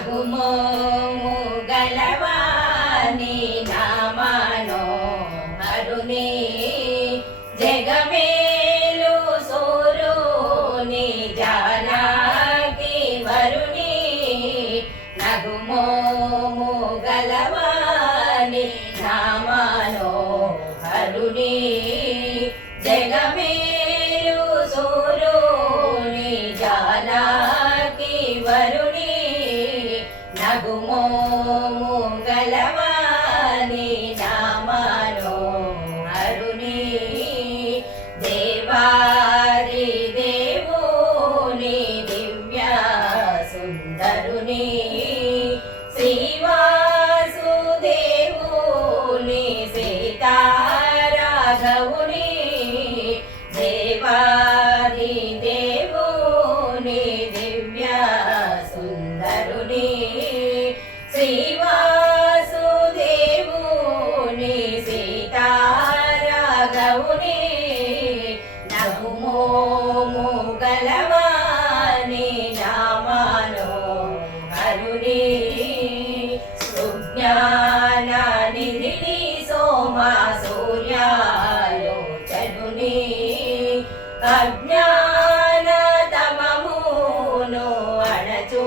నగుమోము గలవాని నామానో Aruni Bye. Sujnana నిధిని సోమా సూర్యాలోచనుని. అజ్ఞాన తమమును అణచూ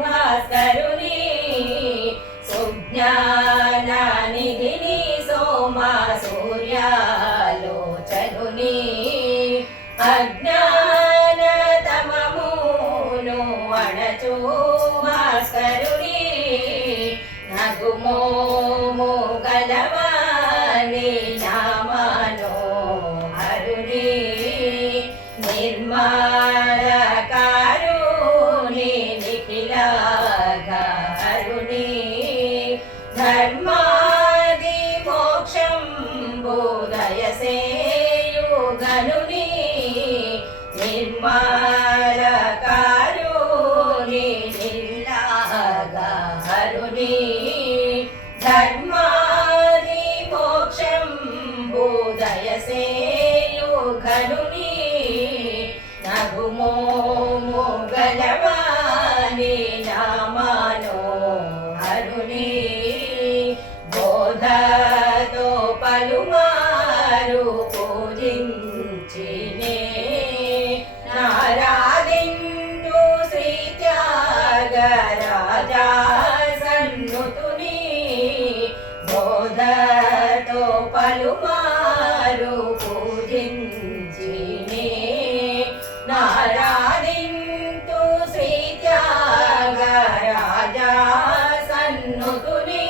భాస్కరుని. సుజ్ఞాన నిధిని సోమా సూర్యాలోచనుని. అజ్ఞా నిర్మలకారుని నిల్లాగారుని ధర్మాది మోక్షం బోధయసేయుగనుని నగుమోము రాజా సన్నుతుని బోధతో పలుమారు పూజించినే నారాదింతు శ్రీత్యాగ రాజా సన్నుతుని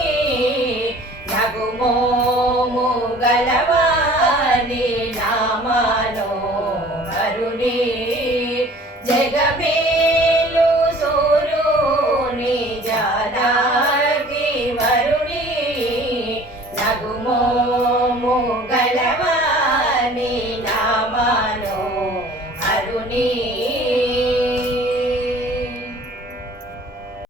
నగుమోము గలవాని నామాలో కరుణి జగమే